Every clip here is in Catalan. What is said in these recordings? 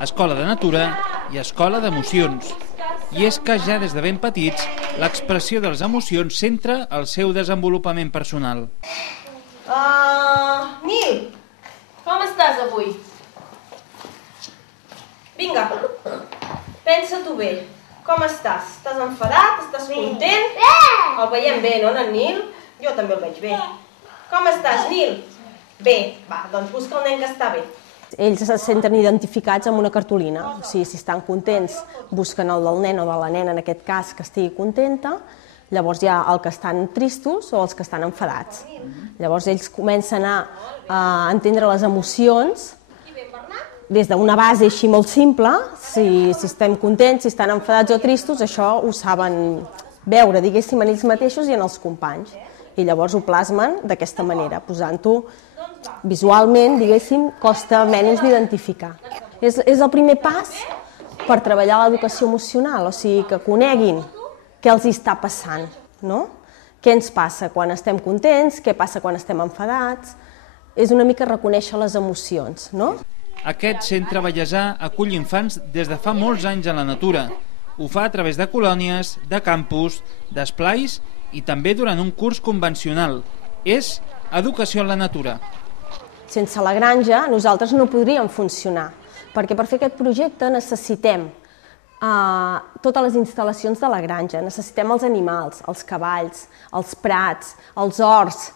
escola de natura i escola d'emocions. I és que ja des de ben petits l'expressió de les emocions centra el seu desenvolupament personal. Nil, com estàs avui? Vinga, pensa-t'ho bé. Com estàs? Estàs enfadat? Estàs content? El veiem bé, no, en Nil? Jo també el veig bé. Com estàs, Nil? Bé, va, doncs busca el nen que està bé. Ells se senten identificats amb una cartolina. O sigui, si estan contents, busquen el del nen o de la nena, en aquest cas, que estigui contenta. Llavors hi ha el que estan tristos o els que estan enfadats. Llavors ells comencen a entendre les emocions des d'una base així molt simple. Si estem contents, si estan enfadats o tristos, això ho saben veure, diguéssim, en ells mateixos i en els companys. I llavors ho plasmen d'aquesta manera, posant-ho visualment, diguéssim, costa menys d'identificar. És el primer pas per treballar l'educació emocional, o sigui, que coneguin què els està passant, no? Què ens passa quan estem contents, què passa quan estem enfadats. És una mica reconèixer les emocions, no? Aquest centre vallesà acull infants des de fa molts anys a la natura. Ho fa a través de colònies, de campus, d'esplais i també durant un curs convencional. És educació en la natura. Sense la granja nosaltres no podríem funcionar, perquè per fer aquest projecte necessitem totes les instal·lacions de la granja, necessitem els animals, els cavalls, els prats, els horts,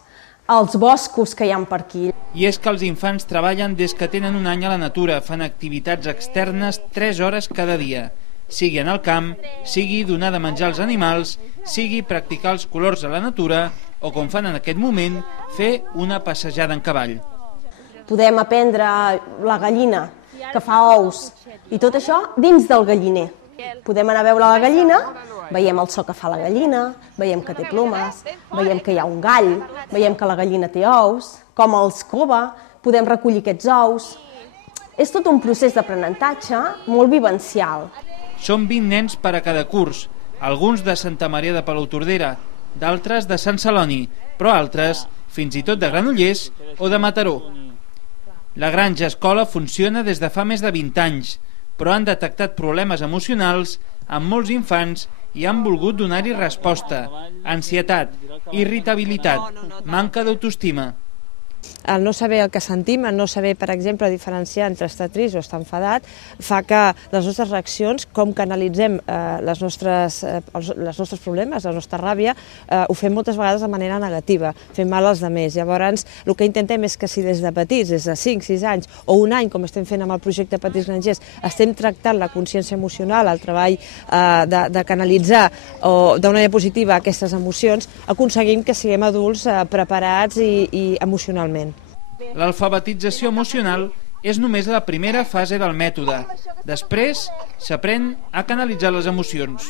els boscos que hi ha per aquí. I és que els infants treballen des que tenen un any a la natura, fan activitats externes 3 hores cada dia, sigui en el camp, sigui donar de menjar als animals, sigui practicar els colors a la natura o, com fan en aquest moment, fer una passejada en cavall. Podem aprendre la gallina que fa ous i tot això dins del galliner. Podem anar a veure la gallina, veiem el so que fa la gallina, veiem que té plomes, veiem que hi ha un gall, veiem que la gallina té ous, com els cova, podem recollir aquests ous. És tot un procés d'aprenentatge molt vivencial. Són 20 nens per a cada curs, alguns de Santa Maria de Palautordera, d'altres de Sant Celoni, però altres fins i tot de Granollers o de Mataró. La Granja Escola funciona des de fa més de 20 anys, però han detectat problemes emocionals amb molts infants i han volgut donar-hi resposta. Ansietat, irritabilitat, manca d'autoestima. El no saber el que sentim, el no saber, per exemple, diferenciar entre estar trist o estar enfadat, fa que les nostres reaccions, com canalitzem els nostres problemes, la nostra ràbia, ho fem moltes vegades de manera negativa, fem mal als altres. Llavors, el que intentem és que si des de petits, des de 5, 6 anys o un any, com estem fent amb el projecte Petits Grangers, estem tractant la consciència emocional, el treball de canalitzar o d'una manera positiva aquestes emocions, aconseguim que siguem adults preparats i emocionalment. L'alfabetització emocional és només la primera fase del mètode. Després s'aprèn a canalitzar les emocions.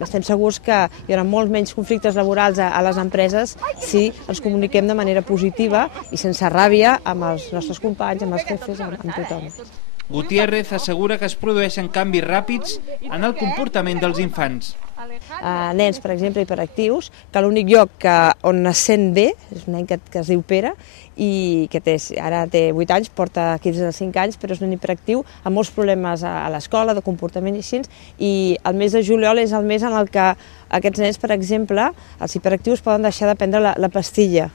Estem segurs que hi haurà molts menys conflictes laborals a les empreses si ens comuniquem de manera positiva i sense ràbia amb els nostres companys, amb els jefes, amb tothom. Gutiérrez assegura que es produeixen canvis ràpids en el comportament dels infants. Nens, per exemple, hiperactius, que l'únic lloc on es sent bé és un nen que es diu Pere i que ara té 8 anys, porta 15 anys, però és un nen hiperactiu amb molts problemes a l'escola, de comportament i així, i el mes de juliol és el mes en el que aquests nens, per exemple, els hiperactius poden deixar de prendre la pastilla.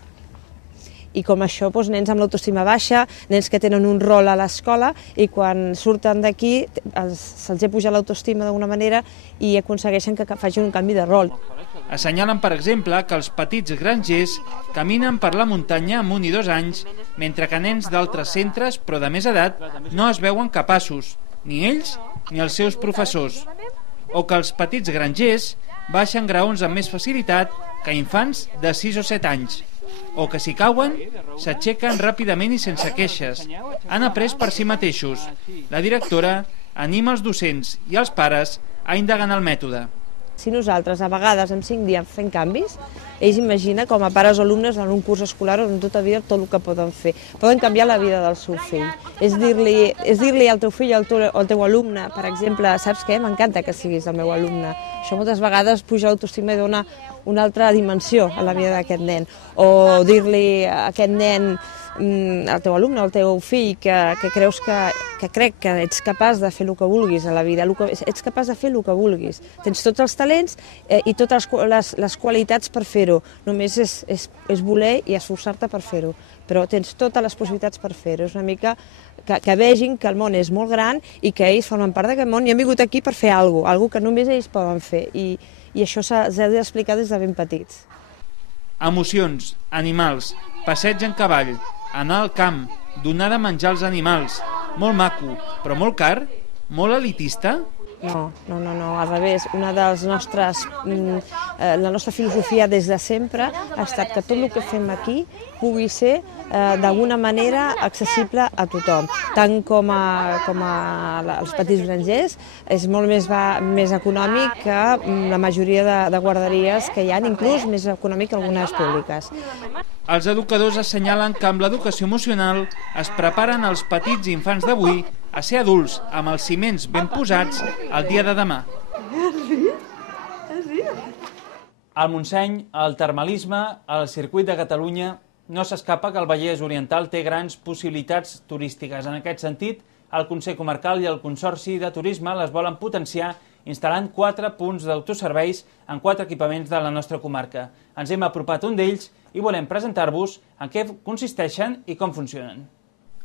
I com això, nens amb l'autoestima baixa, nens que tenen un rol a l'escola i quan surten d'aquí se'ls ha pujat l'autoestima d'alguna manera i aconsegueixen que facin un canvi de rol. Assenyalen, per exemple, que els petits grangers caminen per la muntanya amb 1 i 2 anys, mentre que nens d'altres centres, però de més edat, no es veuen capaços, ni ells ni els seus professors. O que els petits grangers baixen graons amb més facilitat que infants de 6 o 7 anys. O que si cauen, s'aixequen ràpidament i sense queixes. Han après per si mateixos. La directora anima els docents i els pares a indagar en el mètode. Si nosaltres, a vegades, en 5 dies fem canvis, ells imagina com a pares o alumnes en un curs escolar o en tota vida tot el que poden fer. Poden canviar la vida del seu fill. És dir-li al teu fill o al teu alumne, per exemple, saps què? M'encanta que siguis el meu alumne. Això moltes vegades puja l'autoestima i dona una altra dimensió a la vida d'aquest nen. O dir-li a aquest nen el teu alumne, el teu fill, que creus que crec que ets capaç de fer el que vulguis a la vida, ets capaç de fer el que vulguis. Tens tots els talents i totes les qualitats per fer-ho. Només és voler i esforçar-te per fer-ho. Però tens totes les possibilitats per fer-ho. És una mica que vegin que el món és molt gran i que ells formen part d'aquest món i han vingut aquí per fer alguna cosa que només ells poden fer. I això s'ha d'explicar des de ben petits. Emocions, animals, passeig en cavall, anar al camp, donar de menjar als animals. Molt maco, però molt car? Molt elitista? No, al revés. La nostra filosofia des de sempre ha estat que tot el que fem aquí pugui ser d'alguna manera accessible a tothom. Tant com els petits grangers, és molt més econòmic que la majoria de guarderies que hi ha, inclús més econòmic que algunes públiques. Els educadors assenyalen que amb l'educació emocional es preparen els petits infants d'avui a ser adults amb els ciments ben posats el dia de demà. Al Montseny, el termalisme, el circuit de Catalunya, no s'escapa que el Vallès Oriental té grans possibilitats turístiques. En aquest sentit, el Consell Comarcal i el Consorci de Turisme les volen potenciar instal·lant 4 punts d'autoserveis en 4 equipaments de la nostra comarca. Ens hem apropat un d'ells i volem presentar-vos en què consisteixen i com funcionen.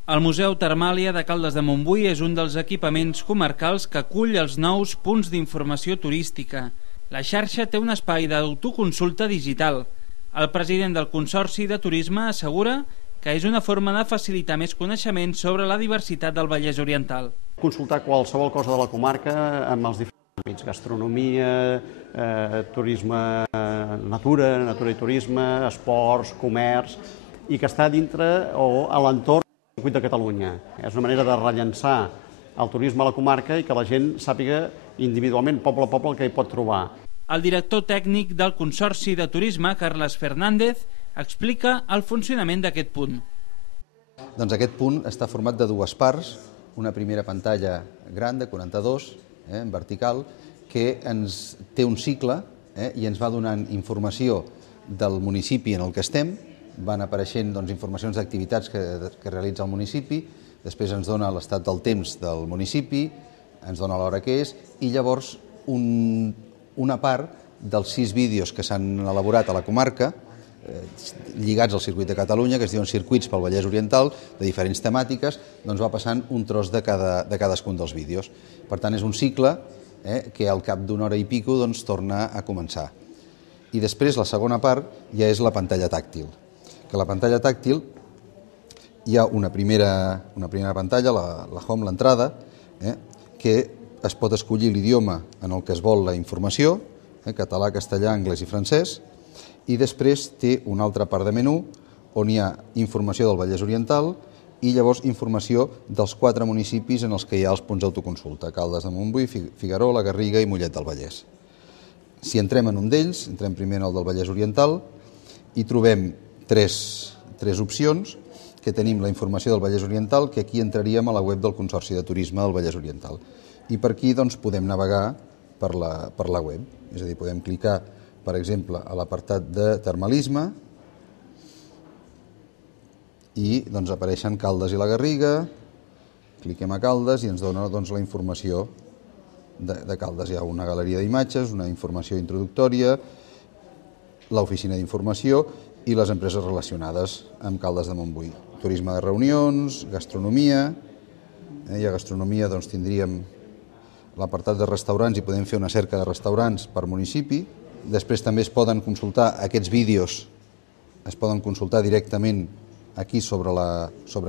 El Museu Termàlia de Caldes de Montbui és un dels equipaments comarcals que acull els nous punts d'informació turística. La xarxa té un espai d'autoconsulta digital. El president del Consorci de Turisme assegura que és una forma de facilitar més coneixement sobre la diversitat del Vallès Oriental. Consultar qualsevol cosa de la comarca amb els diferents àmbits, gastronomia, turisme, natura i turisme, esports, comerç, i que està dintre o a l'entorn del circuit de Catalunya. És una manera de rellançar el turisme a la comarca i que la gent sàpiga individualment, poble a poble, el que hi pot trobar. El director tècnic del Consorci de Turisme, Carles Fernández, explica el funcionament d'aquest punt. Doncs aquest punt està format de 2 parts, una primera pantalla gran de 42, en vertical, que ens té un cicle i ens va donant informació del municipi en el que estem, van apareixent informacions d'activitats que realitza el municipi, després ens dona l'estat del temps del municipi, ens dona l'hora que és, i llavors una part dels 6 vídeos que s'han elaborat a la comarca, lligats al circuit de Catalunya, que es diuen circuits pel Vallès Oriental, de diferents temàtiques, doncs va passant un tros de cadascun dels vídeos. Per tant, és un cicle que al cap d'una hora i pico torna a començar. I després, la segona part, ja és la pantalla tàctil. Que la pantalla tàctil hi ha una primera pantalla, la home, l'entrada, que es pot escollir l'idioma en el que es vol la informació, català, castellà, anglès i francès, i després té una altra part de menú on hi ha informació del Vallès Oriental i llavors informació dels 4 municipis en els que hi ha els punts d'autoconsulta, Caldes de Montbui, Figuerola, Garriga i Mollet del Vallès. Si entrem en un d'ells, entrem primer en el del Vallès Oriental i trobem 3 opcions, que tenim la informació del Vallès Oriental, que aquí entraríem a la web del Consorci de Turisme del Vallès Oriental. I per aquí podem navegar per la web, és a dir, podem clicar, per exemple, a l'apartat de termalisme i apareixen Caldes i la Garriga, cliquem a Caldes i ens dona la informació de Caldes. Hi ha una galeria d'imatges, una informació introductòria, l'oficina d'informació i les empreses relacionades amb Caldes de Montbui. Turisme de reunions, gastronomia, i a gastronomia tindríem l'apartat de restaurants i podem fer una cerca de restaurants per municipi. Després també es poden consultar aquests vídeos, es poden consultar directament aquí sobre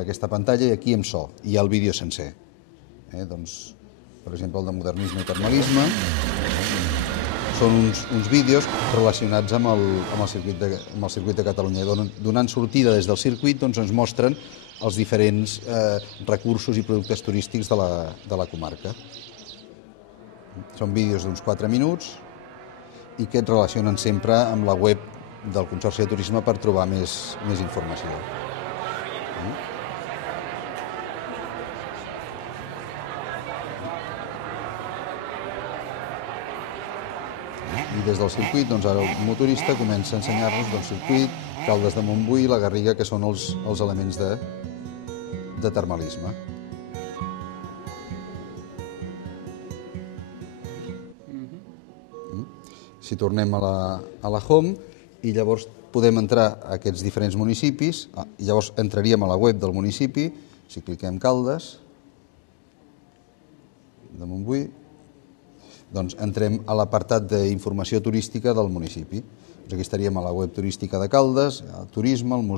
aquesta pantalla i aquí amb so, hi ha el vídeo sencer. Per exemple, el de modernisme i termalisme són uns vídeos relacionats amb el circuit de Catalunya. Donant sortida des del circuit ens mostren els diferents recursos i productes turístics de la comarca. Són vídeos d'uns 4 minuts i que et relacionen sempre amb la web del Consorci de Turisme per trobar més informació. I des del circuit, ara el motorista comença a ensenyar-nos del circuit, Caldes de Montbui i la Garriga, que són els elements de termalisme. Si tornem a la home, i llavors podem entrar a aquests diferents municipis, i llavors entraríem a la web del municipi, si cliquem Caldes de Montbui, doncs entrem a l'apartat d'informació turística del municipi. Aquí estaríem a la web turística de Caldes, el turisme, el museu,